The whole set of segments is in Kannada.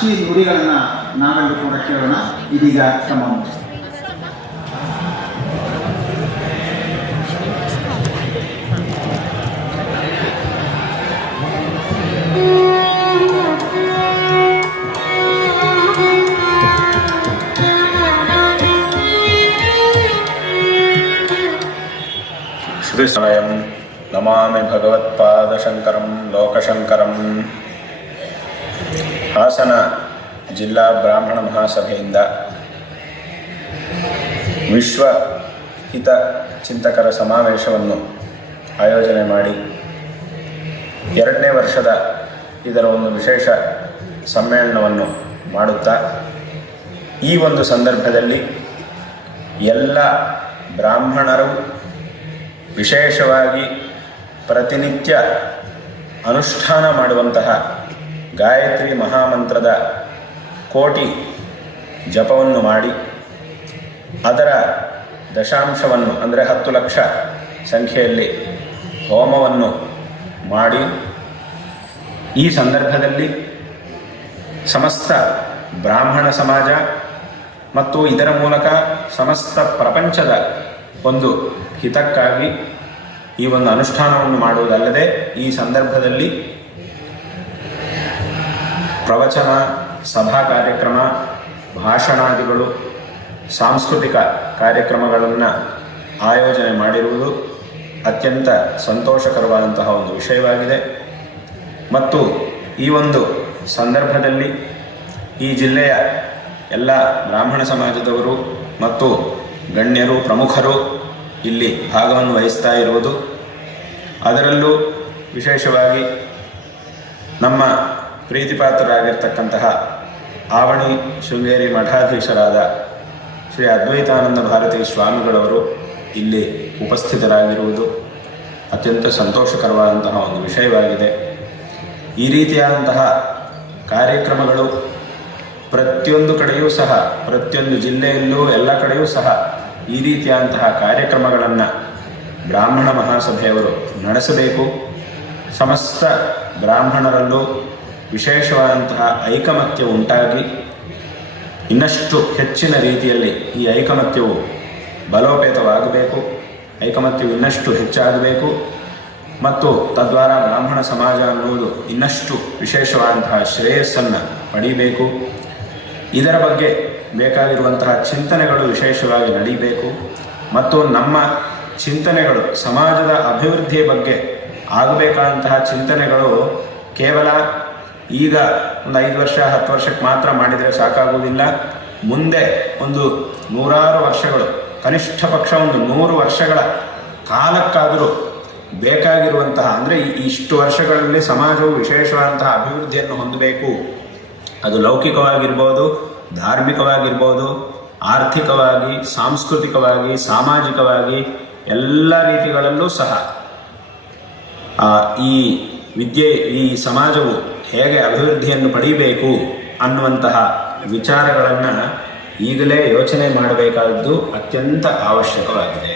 ಅಚ್ಚಿ ನುಡಿಗಳನ್ನು ನಾವೆಲ್ಲರೂ ಕೂಡ ಕೇಳೋಣ. ಇದೀಗ ತಮ್ಮ ಶ್ರೀ ನಮಾಮಿ ಭಗವತ್ಪಾದಶಂಕರಂ ಲೋಕಶಂಕರಂ. ಹಾಸನ ಜಿಲ್ಲಾ ಬ್ರಾಹ್ಮಣ ಮಹಾಸಭೆಯಿಂದ ವಿಶ್ವ ಹಿತ ಚಿಂತಕರ ಸಮಾವೇಶವನ್ನು ಆಯೋಜನೆ ಮಾಡಿ 2ನೇ ವರ್ಷದ ಇದರ ಒಂದು ವಿಶೇಷ ಸಮ್ಮೇಳನವನ್ನು ಮಾಡುತ್ತಾ ಈ ಒಂದು ಸಂದರ್ಭದಲ್ಲಿ ಎಲ್ಲ ಬ್ರಾಹ್ಮಣರು ವಿಶೇಷವಾಗಿ ಪ್ರತಿನಿತ್ಯ ಅನುಷ್ಠಾನ ಮಾಡುವಂತಹ ಗಾಯತ್ರಿ ಮಹಾಮಂತ್ರದ ಕೋಟಿ ಜಪವನ್ನು ಮಾಡಿ ಅದರ ದಶಾಂಶವನ್ನು ಅಂದರೆ 10 ಲಕ್ಷ ಸಂಖ್ಯೆಯಲ್ಲಿ ಹೋಮವನ್ನು ಮಾಡಿ ಈ ಸಂದರ್ಭದಲ್ಲಿ ಸಮಸ್ತ ಬ್ರಾಹ್ಮಣ ಸಮಾಜ ಮತ್ತು ಇದರ ಮೂಲಕ ಸಮಸ್ತ ಪ್ರಪಂಚದ ಒಂದು ಹಿತಕ್ಕಾಗಿ ಈ ಒಂದು ಅನುಷ್ಠಾನವನ್ನು ಮಾಡುವುದಲ್ಲದೆ ಈ ಸಂದರ್ಭದಲ್ಲಿ ಪ್ರವಚನ, ಸಭಾ ಕಾರ್ಯಕ್ರಮ, ಭಾಷಣಾದಿಗಳು, ಸಾಂಸ್ಕೃತಿಕ ಕಾರ್ಯಕ್ರಮಗಳನ್ನು ಆಯೋಜನೆ ಮಾಡಿರುವುದು ಅತ್ಯಂತ ಸಂತೋಷಕರವಾದಂತಹ ಒಂದು ವಿಷಯವಾಗಿದೆ. ಮತ್ತು ಈ ಒಂದು ಸಂದರ್ಭದಲ್ಲಿ ಈ ಜಿಲ್ಲೆಯ ಎಲ್ಲ ಬ್ರಾಹ್ಮಣ ಸಮಾಜದವರು ಮತ್ತು ಗಣ್ಯರು, ಪ್ರಮುಖರು ಇಲ್ಲಿ ಭಾಗವನ್ನು ವಹಿಸ್ತಾ ಇರುವುದು, ಅದರಲ್ಲೂ ವಿಶೇಷವಾಗಿ ನಮ್ಮ ಪ್ರೀತಿಪಾತ್ರರಾಗಿರ್ತಕ್ಕಂತಹ ಆವಣಿ ಶೃಂಗೇರಿ ಮಠಾಧೀಶರಾದ ಶ್ರೀ ಅದ್ವೈತಾನಂದ ಭಾರತಿ ಸ್ವಾಮಿಗಳವರು ಇಲ್ಲಿ ಉಪಸ್ಥಿತರಾಗಿರುವುದು ಅತ್ಯಂತ ಸಂತೋಷಕರವಾದಂತಹ ಒಂದು ವಿಷಯವಾಗಿದೆ. ಈ ರೀತಿಯಾದಂತಹ ಕಾರ್ಯಕ್ರಮಗಳು ಪ್ರತಿಯೊಂದು ಕಡೆಯೂ ಸಹ, ಪ್ರತಿಯೊಂದು ಜಿಲ್ಲೆಯಲ್ಲೂ ಎಲ್ಲ ಕಡೆಯೂ ಸಹ ಈ ರೀತಿಯಾದಂತಹ ಕಾರ್ಯಕ್ರಮಗಳನ್ನು ಬ್ರಾಹ್ಮಣ ಮಹಾಸಭೆಯವರು ನಡೆಸಬೇಕು. ಸಮಸ್ತ ಬ್ರಾಹ್ಮಣರಲ್ಲೂ ವಿಶೇಷವಾದಂತಹ ಐಕಮತ್ಯ ಉಂಟಾಗಿ ಇನ್ನಷ್ಟು ಹೆಚ್ಚಿನ ರೀತಿಯಲ್ಲಿ ಈ ಐಕಮತ್ಯವು ಬಲೋಪೇತವಾಗಬೇಕು, ಐಕಮತ್ಯವು ಇನ್ನಷ್ಟು ಹೆಚ್ಚಾಗಬೇಕು ಮತ್ತು ತದ್ವಾರ ಬ್ರಾಹ್ಮಣ ಸಮಾಜ ಅನ್ನುವುದು ಇನ್ನಷ್ಟು ವಿಶೇಷವಾದಂತಹ ಶ್ರೇಯಸ್ಸನ್ನು ಪಡೀಬೇಕು. ಇದರ ಬಗ್ಗೆ ಬೇಕಾಗಿರುವಂತಹ ಚಿಂತನೆಗಳು ವಿಶೇಷವಾಗಿ ನಡೀಬೇಕು ಮತ್ತು ನಮ್ಮ ಚಿಂತನೆಗಳು ಸಮಾಜದ ಅಭಿವೃದ್ಧಿಯ ಬಗ್ಗೆ ಆಗಬೇಕಾದಂತಹ ಚಿಂತನೆಗಳು ಕೇವಲ ಈಗ ಒಂದು 5 ವರ್ಷ 10 ವರ್ಷಕ್ಕೆ ಮಾತ್ರ ಮಾಡಿದರೆ ಸಾಕಾಗುವುದಿಲ್ಲ. ಮುಂದೆ ಒಂದು 100 ವರ್ಷಗಳು, ಕನಿಷ್ಠ ಪಕ್ಷ ಒಂದು 100 ವರ್ಷಗಳ ಕಾಲಕ್ಕಾದರೂ ಬೇಕಾಗಿರುವಂತಹ, ಅಂದರೆ ಇಷ್ಟು ವರ್ಷಗಳಲ್ಲಿ ಸಮಾಜವು ವಿಶೇಷವಾದಂತಹ ಅಭಿವೃದ್ಧಿಯನ್ನು ಹೊಂದಬೇಕು. ಅದು ಲೌಕಿಕವಾಗಿರ್ಬೋದು, ಧಾರ್ಮಿಕವಾಗಿರ್ಬೋದು, ಆರ್ಥಿಕವಾಗಿ, ಸಾಂಸ್ಕೃತಿಕವಾಗಿ, ಸಾಮಾಜಿಕವಾಗಿ ಎಲ್ಲ ರೀತಿಗಳಲ್ಲೂ ಸಹ ಈ ವಿದ್ಯೆ, ಈ ಸಮಾಜವು ಹೇಗೆ ಅಭಿವೃದ್ಧಿಯನ್ನು ಪಡೀಬೇಕು ಅನ್ನುವಂತಹ ವಿಚಾರಗಳನ್ನು ಈಗಲೇ ಯೋಚನೆ ಮಾಡಬೇಕಾದದ್ದು ಅತ್ಯಂತ ಅವಶ್ಯಕವಾಗಿದೆ.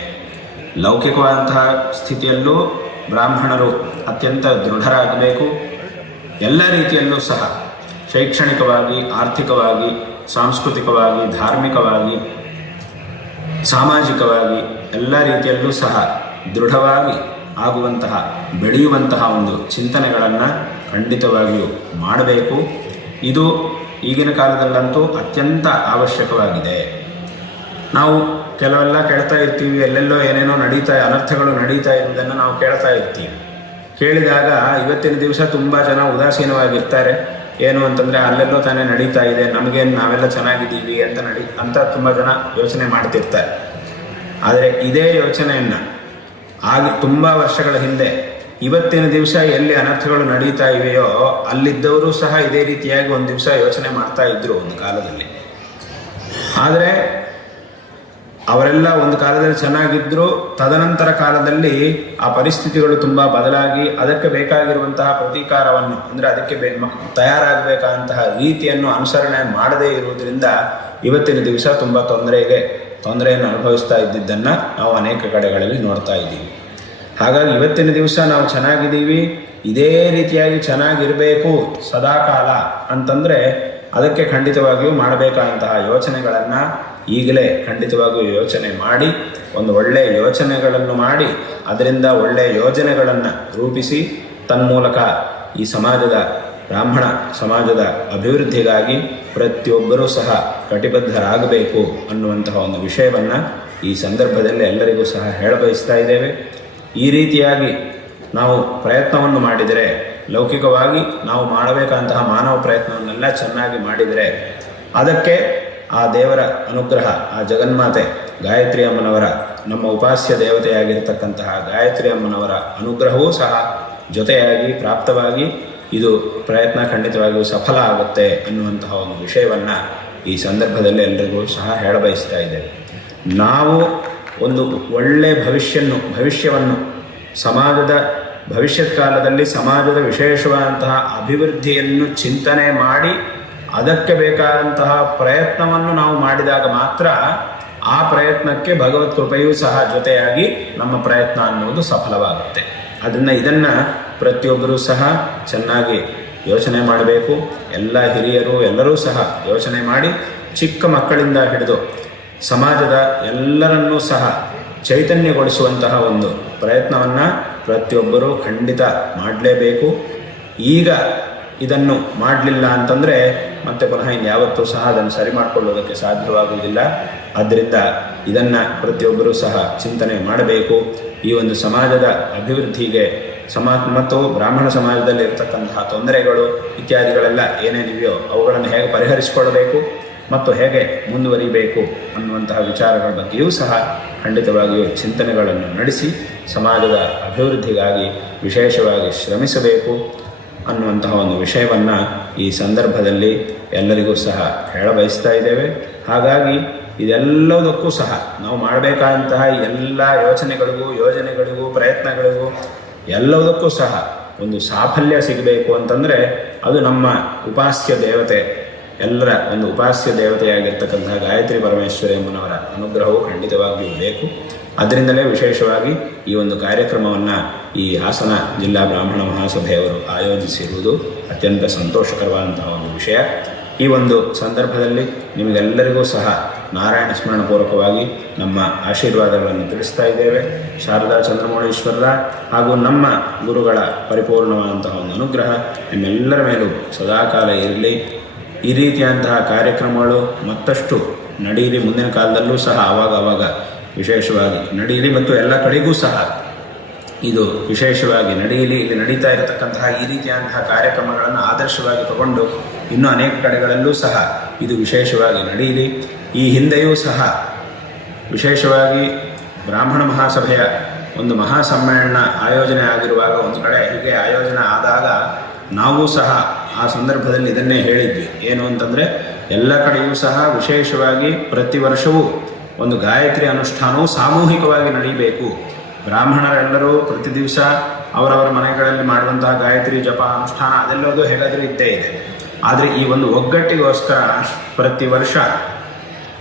ಲೌಕಿಕವಾದಂತಹ ಸ್ಥಿತಿಯಲ್ಲೂ ಬ್ರಾಹ್ಮಣರು ಅತ್ಯಂತ ದೃಢರಾಗಬೇಕು. ಎಲ್ಲ ರೀತಿಯಲ್ಲೂ ಸಹ ಶೈಕ್ಷಣಿಕವಾಗಿ, ಆರ್ಥಿಕವಾಗಿ, ಸಾಂಸ್ಕೃತಿಕವಾಗಿ, ಧಾರ್ಮಿಕವಾಗಿ, ಸಾಮಾಜಿಕವಾಗಿ ಎಲ್ಲ ರೀತಿಯಲ್ಲೂ ಸಹ ದೃಢವಾಗಿ ಆಗುವಂತಹ, ಬೆಳೆಯುವಂತಹ ಒಂದು ಚಿಂತನೆಗಳನ್ನು ಖಂಡಿತವಾಗಿಯೂ ಮಾಡಬೇಕು. ಇದು ಈಗಿನ ಕಾಲದಲ್ಲಂತೂ ಅತ್ಯಂತ ಅವಶ್ಯಕವಾಗಿದೆ. ನಾವು ಕೆಲವೆಲ್ಲ ಕೇಳ್ತಾ ಇರ್ತೀವಿ, ಎಲ್ಲೆಲ್ಲೋ ಏನೇನೋ ಅನರ್ಥಗಳು ನಡೀತಾ ಇರುವುದನ್ನು ನಾವು ಕೇಳ್ತಾ ಇರ್ತೀವಿ. ಕೇಳಿದಾಗ ಇವತ್ತಿನ ದಿವಸ ತುಂಬ ಜನ ಉದಾಸೀನವಾಗಿರ್ತಾರೆ. ಏನು ಅಂತಂದರೆ ಅಲ್ಲೆಲ್ಲೋ ತಾನೇ ನಡೀತಾ ಇದೆ, ನಮಗೇನು, ನಾವೆಲ್ಲ ಚೆನ್ನಾಗಿದ್ದೀವಿ ಅಂತ ತುಂಬ ಜನ ಯೋಚನೆ ಮಾಡ್ತಿರ್ತಾರೆ. ಆದರೆ ಇದೇ ಯೋಚನೆಯನ್ನು ತುಂಬ ವರ್ಷಗಳ ಹಿಂದೆ ಇವತ್ತಿನ ದಿವಸ ಎಲ್ಲಿ ಅನರ್ಥಗಳು ನಡೀತಾ ಇವೆಯೋ ಅಲ್ಲಿದ್ದವರು ಸಹ ಇದೇ ರೀತಿಯಾಗಿ ಒಂದು ದಿವಸ ಯೋಚನೆ ಮಾಡ್ತಾ ಇದ್ರು ಒಂದು ಕಾಲದಲ್ಲಿ. ಆದರೆ ಅವರೆಲ್ಲ ಒಂದು ಕಾಲದಲ್ಲಿ ಚೆನ್ನಾಗಿದ್ದರು. ತದನಂತರ ಕಾಲದಲ್ಲಿ ಆ ಪರಿಸ್ಥಿತಿಗಳು ತುಂಬ ಬದಲಾಗಿ ಅದಕ್ಕೆ ಬೇಕಾಗಿರುವಂತಹ ಪ್ರತೀಕಾರವನ್ನು, ಅಂದರೆ ಅದಕ್ಕೆ ತಯಾರಾಗಬೇಕಾದಂತಹ ರೀತಿಯನ್ನು ಅನುಸರಣೆ ಮಾಡದೇ ಇರುವುದರಿಂದ ಇವತ್ತಿನ ದಿವಸ ತುಂಬ ತೊಂದರೆಯನ್ನು ಅನುಭವಿಸ್ತಾ ಇದ್ದಿದ್ದನ್ನು ನಾವು ಅನೇಕ ಕಡೆಗಳಲ್ಲಿ ನೋಡ್ತಾ ಇದ್ದೀವಿ. ಹಾಗಾಗಿ ಇವತ್ತಿನ ದಿವಸ ನಾವು ಚೆನ್ನಾಗಿದ್ದೀವಿ, ಇದೇ ರೀತಿಯಾಗಿ ಚೆನ್ನಾಗಿರಬೇಕು ಸದಾಕಾಲ ಅಂತಂದರೆ ಅದಕ್ಕೆ ಖಂಡಿತವಾಗಿಯೂ ಮಾಡಬೇಕಾದಂತಹ ಯೋಚನೆಗಳನ್ನು ಈಗಲೇ ಖಂಡಿತವಾಗಿಯೂ ಯೋಚನೆ ಮಾಡಿ, ಒಂದು ಒಳ್ಳೆಯ ಯೋಚನೆಗಳನ್ನು ಮಾಡಿ ಅದರಿಂದ ಒಳ್ಳೆಯ ಯೋಜನೆಗಳನ್ನು ರೂಪಿಸಿ ತನ್ಮೂಲಕ ಈ ಸಮಾಜದ ಬ್ರಾಹ್ಮಣ ಸಮಾಜದ ಅಭಿವೃದ್ಧಿಗಾಗಿ ಪ್ರತಿಯೊಬ್ಬರೂ ಸಹ ಕಟಿಬದ್ಧರಾಗಬೇಕು ಅನ್ನುವಂತಹ ಒಂದು ವಿಷಯವನ್ನು ಈ ಸಂದರ್ಭದಲ್ಲಿ ಎಲ್ಲರಿಗೂ ಸಹ ಹೇಳಬಯಸ್ತಾ ಇದ್ದೇವೆ. ಈ ರೀತಿಯಾಗಿ ನಾವು ಪ್ರಯತ್ನವನ್ನು ಮಾಡಿದರೆ, ಲೌಕಿಕವಾಗಿ ನಾವು ಮಾಡಬೇಕಾದಂತಹ ಮಾನವ ಪ್ರಯತ್ನವನ್ನೆಲ್ಲ ಚೆನ್ನಾಗಿ ಮಾಡಿದರೆ ಅದಕ್ಕೆ ಆ ದೇವರ ಅನುಗ್ರಹ, ಆ ಜಗನ್ಮಾತೆ ಗಾಯತ್ರಿ ಅಮ್ಮನವರ, ನಮ್ಮ ಉಪಾಸ್ಯ ದೇವತೆಯಾಗಿರ್ತಕ್ಕಂತಹ ಗಾಯತ್ರಿ ಅಮ್ಮನವರ ಅನುಗ್ರಹವೂ ಸಹ ಜೊತೆಯಾಗಿ ಪ್ರಾಪ್ತವಾಗಿ ಇದು ಪ್ರಯತ್ನ ಖಂಡಿತವಾಗಿಯೂ ಸಫಲ ಆಗುತ್ತೆ ಅನ್ನುವಂತಹ ಒಂದು ವಿಷಯವನ್ನು ಈ ಸಂದರ್ಭದಲ್ಲಿ ಎಲ್ಲರಿಗೂ ಸಹ ಹೇಳಬಯಸ್ತಾ ಇದ್ದೇವೆ. ನಾವು ಒಂದು ಒಳ್ಳೆಯ ಭವಿಷ್ಯವನ್ನು ಸಮಾಜದ ಭವಿಷ್ಯತ್ ಕಾಲದಲ್ಲಿ ಸಮಾಜದ ವಿಶೇಷವಾದಂತಹ ಅಭಿವೃದ್ಧಿಯನ್ನು ಚಿಂತನೆ ಮಾಡಿ ಅದಕ್ಕೆ ಬೇಕಾದಂತಹ ಪ್ರಯತ್ನವನ್ನು ನಾವು ಮಾಡಿದಾಗ ಮಾತ್ರ ಆ ಪ್ರಯತ್ನಕ್ಕೆ ಭಗವತ್ ಕೃಪೆಯೂ ಸಹ ಜೊತೆಯಾಗಿ ನಮ್ಮ ಪ್ರಯತ್ನ ಅನ್ನುವುದು ಸಫಲವಾಗುತ್ತೆ. ಅದನ್ನು ಇದನ್ನು ಪ್ರತಿಯೊಬ್ಬರೂ ಸಹ ಚೆನ್ನಾಗಿ ಯೋಚನೆ ಮಾಡಬೇಕು. ಎಲ್ಲ ಹಿರಿಯರು ಎಲ್ಲರೂ ಸಹ ಯೋಚನೆ ಮಾಡಿ ಚಿಕ್ಕ ಮಕ್ಕಳಿಂದ ಹಿಡಿದು ಸಮಾಜದ ಎಲ್ಲರನ್ನೂ ಸಹ ಚೈತನ್ಯಗೊಳಿಸುವಂತಹ ಒಂದು ಪ್ರಯತ್ನವನ್ನು ಪ್ರತಿಯೊಬ್ಬರೂ ಖಂಡಿತ ಮಾಡಲೇಬೇಕು. ಈಗ ಇದನ್ನು ಮಾಡಲಿಲ್ಲ ಅಂತಂದರೆ ಮತ್ತೆ ಪುನಃ ಇನ್ಯಾವತ್ತೂ ಸಹ ಅದನ್ನು ಸರಿ ಮಾಡಿಕೊಳ್ಳೋದಕ್ಕೆ ಸಾಧ್ಯವಾಗುವುದಿಲ್ಲ. ಆದ್ದರಿಂದ ಇದನ್ನು ಪ್ರತಿಯೊಬ್ಬರೂ ಸಹ ಚಿಂತನೆ ಮಾಡಬೇಕು. ಈ ಒಂದು ಸಮಾಜದ ಅಭಿವೃದ್ಧಿಗೆ ಮತ್ತು ಬ್ರಾಹ್ಮಣ ಸಮಾಜದಲ್ಲಿ ಇರತಕ್ಕಂತಹ ತೊಂದರೆಗಳು ಇತ್ಯಾದಿಗಳೆಲ್ಲ ಏನೇನಿವೆಯೋ ಅವುಗಳನ್ನು ಹೇಗೆ ಪರಿಹರಿಸಿಕೊಳ್ಳಬೇಕು ಮತ್ತು ಹೇಗೆ ಮುಂದುವರಿಬೇಕು ಅನ್ನುವಂತಹ ವಿಚಾರಗಳ ಬಗ್ಗೆಯೂ ಸಹ ಖಂಡಿತವಾಗಿಯೂ ಚಿಂತನೆಗಳನ್ನು ನಡೆಸಿ ಸಮಾಜದ ಅಭಿವೃದ್ಧಿಗಾಗಿ ವಿಶೇಷವಾಗಿ ಶ್ರಮಿಸಬೇಕು ಅನ್ನುವಂತಹ ಒಂದು ವಿಷಯವನ್ನು ಈ ಸಂದರ್ಭದಲ್ಲಿ ಎಲ್ಲರಿಗೂ ಸಹ ಹೇಳಬಯಸ್ತಾ ಇದ್ದೇವೆ. ಹಾಗಾಗಿ ಇದೆಲ್ಲದಕ್ಕೂ ಸಹ ನಾವು ಮಾಡಬೇಕಾದಂತಹ ಎಲ್ಲ ಯೋಜನೆಗಳಿಗೂ ಪ್ರಯತ್ನಗಳಿಗೂ ಎಲ್ಲದಕ್ಕೂ ಸಹ ಒಂದು ಸಾಫಲ್ಯ ಸಿಗಬೇಕು ಅಂತಂದರೆ ಅದು ನಮ್ಮ ಉಪಾಸ್ಯ ದೇವತೆ, ಎಲ್ಲರ ಒಂದು ಉಪಾಸ್ಯ ದೇವತೆಯಾಗಿರ್ತಕ್ಕಂತಹ ಗಾಯತ್ರಿ ಪರಮೇಶ್ವರಿ ಅಮ್ಮನವರ ಅನುಗ್ರಹವು ಖಂಡಿತವಾಗಿಯೂ ಬೇಕು. ಅದರಿಂದಲೇ ವಿಶೇಷವಾಗಿ ಈ ಒಂದು ಕಾರ್ಯಕ್ರಮವನ್ನು ಈ ಹಾಸನ ಜಿಲ್ಲಾ ಬ್ರಾಹ್ಮಣ ಮಹಾಸಭೆಯವರು ಆಯೋಜಿಸಿರುವುದು ಅತ್ಯಂತ ಸಂತೋಷಕರವಾದಂತಹ ಒಂದು ವಿಷಯ. ಈ ಒಂದು ಸಂದರ್ಭದಲ್ಲಿ ನಿಮಗೆಲ್ಲರಿಗೂ ಸಹ ನಾರಾಯಣ ಸ್ಮರಣಪೂರ್ವಕವಾಗಿ ನಮ್ಮ ಆಶೀರ್ವಾದಗಳನ್ನು ತಿಳಿಸ್ತಾ ಇದ್ದೇವೆ. ಶಾರದಾ ಚಂದ್ರಮೌಳೀಶ್ವರರ ಹಾಗೂ ನಮ್ಮ ಗುರುಗಳ ಪರಿಪೂರ್ಣವಾದಂತಹ ಒಂದು ಅನುಗ್ರಹ ನಿಮ್ಮೆಲ್ಲರ ಮೇಲೂ ಸದಾಕಾಲ ಇರಲಿ. ಈ ರೀತಿಯಾದಂತಹ ಕಾರ್ಯಕ್ರಮಗಳು ಮತ್ತಷ್ಟು ನಡೆಯಲಿ. ಮುಂದಿನ ಕಾಲದಲ್ಲೂ ಸಹ ಆವಾಗ ವಿಶೇಷವಾಗಿ ನಡೆಯಲಿ ಮತ್ತು ಎಲ್ಲ ಕಡೆಗೂ ಸಹ ಇದು ವಿಶೇಷವಾಗಿ ನಡೆಯಲಿ. ಇಲ್ಲಿ ನಡೀತಾ ಇರತಕ್ಕಂತಹ ಈ ರೀತಿಯಾದಂತಹ ಕಾರ್ಯಕ್ರಮಗಳನ್ನು ಆದರ್ಶವಾಗಿ ತಗೊಂಡು ಇನ್ನೂ ಅನೇಕ ಕಡೆಗಳಲ್ಲೂ ಸಹ ಇದು ವಿಶೇಷವಾಗಿ ನಡೆಯಲಿ. ಈ ಹಿಂದೆಯೂ ಸಹ ವಿಶೇಷವಾಗಿ ಬ್ರಾಹ್ಮಣ ಮಹಾಸಭೆಯ ಒಂದು ಮಹಾಸಮ್ಮೇಳನ ಆಯೋಜನೆ ಆಗಿರುವಾಗ ಒಂದು ಕಡೆ ಹೀಗೆ ಆಯೋಜನೆ ಆದಾಗ ನಾವು ಸಹ ಆ ಸಂದರ್ಭದಲ್ಲಿ ಇದನ್ನೇ ಹೇಳಿದ್ವಿ. ಏನು ಅಂತಂದರೆ ಎಲ್ಲ ಕಡೆಯೂ ಸಹ ವಿಶೇಷವಾಗಿ ಪ್ರತಿ ವರ್ಷವೂ ಒಂದು ಗಾಯತ್ರಿ ಅನುಷ್ಠಾನವು ಸಾಮೂಹಿಕವಾಗಿ ನಡೆಯಬೇಕು. ಬ್ರಾಹ್ಮಣರೆಲ್ಲರೂ ಪ್ರತಿ ದಿವಸ ಅವರವರ ಮನೆಗಳಲ್ಲಿ ಮಾಡುವಂತಹ ಗಾಯತ್ರಿ ಜಪ ಅನುಷ್ಠಾನ ಅದೆಲ್ಲದು ಹೇಗಾದರೂ ಇದ್ದೇ ಇದೆ. ಆದರೆ ಈ ಒಂದು ಒಗ್ಗಟ್ಟಿಗೋಸ್ಕರ ಪ್ರತಿ ವರ್ಷ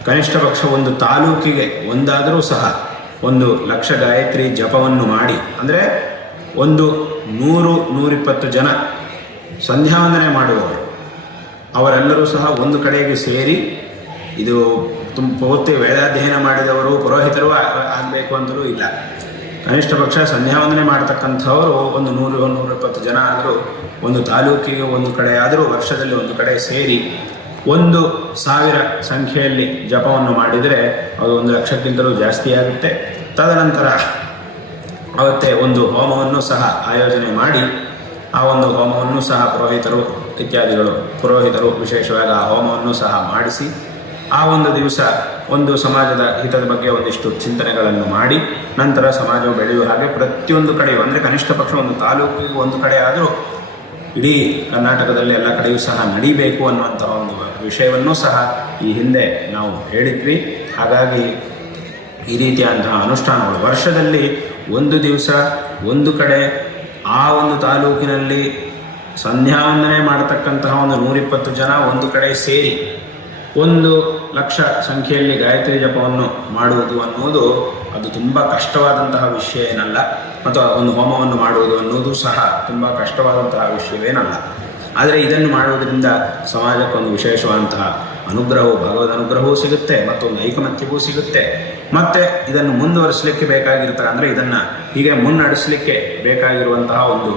ಕನಿಷ್ಠ ಪಕ್ಷ ಒಂದು ತಾಲೂಕಿಗೆ ಒಂದಾದರೂ ಸಹ 1,00,000 ಗಾಯತ್ರಿ ಜಪವನ್ನು ಮಾಡಿ, ಅಂದರೆ 100-120 ಜನ ಸಂಧ್ಯಾವಂದನೆ ಮಾಡುವವರು ಅವರೆಲ್ಲರೂ ಸಹ ಒಂದು ಕಡೆಗೆ ಸೇರಿ, ಇದು ಪೂರ್ತಿ ವೇದಾಧ್ಯಯನ ಮಾಡಿದವರು ಪುರೋಹಿತರು ಆಗಬೇಕು ಅಂತಲೂ ಇಲ್ಲ, ಕನಿಷ್ಠ ಪಕ್ಷ ಸಂಧ್ಯಾವಂದನೆ ಮಾಡತಕ್ಕಂಥವರು 100-120 ಜನ ಆದರೂ ಒಂದು ತಾಲೂಕಿಗೆ ಒಂದು ಕಡೆ ಆದರೂ ವರ್ಷದಲ್ಲಿ ಒಂದು ಕಡೆ ಸೇರಿ 1,000 ಸಂಖ್ಯೆಯಲ್ಲಿ ಜಪವನ್ನು ಮಾಡಿದರೆ ಅದು 1,00,000ಕ್ಕಿಂತಲೂ ಜಾಸ್ತಿ ಆಗುತ್ತೆ. ತದನಂತರ ಅವತ್ತೇ ಒಂದು ಹೋಮವನ್ನು ಸಹ ಆಯೋಜನೆ ಮಾಡಿ ಆ ಒಂದು ಹೋಮವನ್ನು ಸಹ ಪುರೋಹಿತರು ವಿಶೇಷವಾಗಿ ಆ ಹೋಮವನ್ನು ಸಹ ಮಾಡಿಸಿ ಆ ಒಂದು ದಿವಸ ಒಂದು ಸಮಾಜದ ಹಿತದ ಬಗ್ಗೆ ಒಂದಿಷ್ಟು ಚಿಂತನೆಗಳನ್ನು ಮಾಡಿ ನಂತರ ಸಮಾಜವು ಬೆಳೆಯುವ ಹಾಗೆ ಪ್ರತಿಯೊಂದು ಕಡೆಯೂ, ಅಂದರೆ ಕನಿಷ್ಠ ಪಕ್ಷ ಒಂದು ತಾಲೂಕಿಗೆ ಒಂದು ಕಡೆ ಆದರೂ ಇಡೀ ಕರ್ನಾಟಕದಲ್ಲಿ ಎಲ್ಲ ಕಡೆಯೂ ಸಹ ನಡೀಬೇಕು ಅನ್ನುವಂತಹ ಒಂದು ವಿಷಯವನ್ನು ಸಹ ಈ ಹಿಂದೆ ನಾವು ಹೇಳಿದ್ವಿ. ಹಾಗಾಗಿ ಈ ರೀತಿಯಾದಂತಹ ಅನುಷ್ಠಾನಗಳು ವರ್ಷದಲ್ಲಿ ಒಂದು ದಿವಸ ಒಂದು ಕಡೆ ಆ ಒಂದು ತಾಲೂಕಿನಲ್ಲಿ ಸಂಧ್ಯಾವಂದನೆ ಮಾಡತಕ್ಕಂತಹ 120 ಜನ ಒಂದು ಕಡೆ ಸೇರಿ 1,00,000 ಸಂಖ್ಯೆಯಲ್ಲಿ ಗಾಯತ್ರಿ ಜಪವನ್ನು ಮಾಡುವುದು ಅನ್ನುವುದು ಅದು ತುಂಬ ಕಷ್ಟವಾದಂತಹ ವಿಷಯ ಏನಲ್ಲ, ಮತ್ತು ಒಂದು ಹೋಮವನ್ನು ಮಾಡುವುದು ಅನ್ನುವುದು ಸಹ ತುಂಬ ಕಷ್ಟವಾದಂತಹ ವಿಷಯವೇನಲ್ಲ. ಆದರೆ ಇದನ್ನು ಮಾಡುವುದರಿಂದ ಸಮಾಜಕ್ಕೊಂದು ವಿಶೇಷವಾದಂತಹ ಅನುಗ್ರಹವು, ಭಗವದ್ ಅನುಗ್ರಹವೂ ಸಿಗುತ್ತೆ, ಮತ್ತೊಂದು ಐಕಮತ್ಯವೂ ಸಿಗುತ್ತೆ. ಮತ್ತು ಇದನ್ನು ಮುಂದುವರಿಸಲಿಕ್ಕೆ ಬೇಕಾಗಿರ್ತಾರೆ, ಅಂದರೆ ಇದನ್ನು ಹೀಗೆ ಮುನ್ನಡೆಸಲಿಕ್ಕೆ ಬೇಕಾಗಿರುವಂತಹ ಒಂದು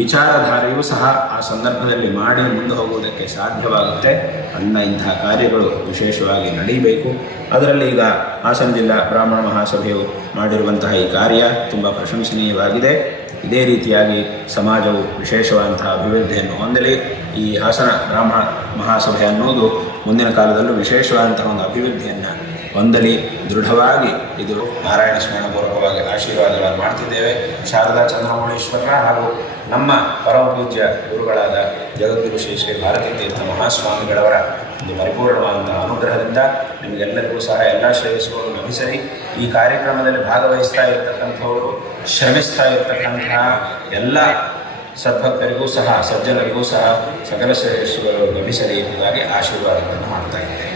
ವಿಚಾರಧಾರೆಯೂ ಸಹ ಆ ಸಂದರ್ಭದಲ್ಲಿ ಮಾಡಿ ಮುಂದೆ ಹೋಗುವುದಕ್ಕೆ ಸಾಧ್ಯವಾಗುತ್ತೆ. ಅದರಿಂದ ಇಂತಹ ಕಾರ್ಯಗಳು ವಿಶೇಷವಾಗಿ ನಡೆಯಬೇಕು. ಅದರಲ್ಲಿ ಈಗ ಹಾಸನ ಜಿಲ್ಲಾ ಬ್ರಾಹ್ಮಣ ಮಹಾಸಭೆಯು ಮಾಡಿರುವಂತಹ ಈ ಕಾರ್ಯ ತುಂಬ ಪ್ರಶಂಸನೀಯವಾಗಿದೆ. ಇದೇ ರೀತಿಯಾಗಿ ಸಮಾಜವು ವಿಶೇಷವಾದಂತಹ ಅಭಿವೃದ್ಧಿಯನ್ನು ಹೊಂದಲಿ. ಈ ಹಾಸನ ಬ್ರಾಹ್ಮಣ ಮಹಾಸಭೆ ಅನ್ನೋದು ಮುಂದಿನ ಕಾಲದಲ್ಲೂ ವಿಶೇಷವಾದಂತಹ ಒಂದು ಅಭಿವೃದ್ಧಿಯನ್ನು ಹೊಂದಲಿ. ದೃಢವಾಗಿ ಇದು ನಾರಾಯಣ ಸ್ಮರಣಪೂರ್ವಕವಾಗಿ ಆಶೀರ್ವಾದಗಳನ್ನು ಮಾಡ್ತಿದ್ದೇವೆ. ಶಾರದಾ ಚಂದ್ರಮೌಳೀಶ್ವರರ ಹಾಗೂ ನಮ್ಮ ಪರಮ ಪೂಜ್ಯ ಗುರುಗಳಾದ ಜಗದ್ಗುರು ಶ್ರೀ ಶ್ರೀ ಭಾರತೀ ತೀರ್ಥ ಮಹಾಸ್ವಾಮಿಗಳವರ ಒಂದು ಪರಿಪೂರ್ಣವಾದಂತಹ ಅನುಗ್ರಹದಿಂದ ನಿಮಗೆಲ್ಲರಿಗೂ ಸಹ ಎಲ್ಲ ಶ್ರೇಯಸ್ಸುಗಳು ಲಭಿಸಲಿ. ಈ ಕಾರ್ಯಕ್ರಮದಲ್ಲಿ ಭಾಗವಹಿಸ್ತಾ ಇರತಕ್ಕಂಥವರು, ಶ್ರಮಿಸ್ತಾ ಇರತಕ್ಕಂತಹ ಎಲ್ಲ ಸದ್ಭಕ್ತರಿಗೂ ಸಹ, ಸಜ್ಜನರಿಗೂ ಸಹ ಸಕಲ ಶ್ರೇಯಸ್ಸುಗಳು ಲಭಿಸಲಿ ಎಂಬುದಾಗಿ ಆಶೀರ್ವಾದಗಳನ್ನು ಮಾಡ್ತಾ ಇದ್ದೇವೆ.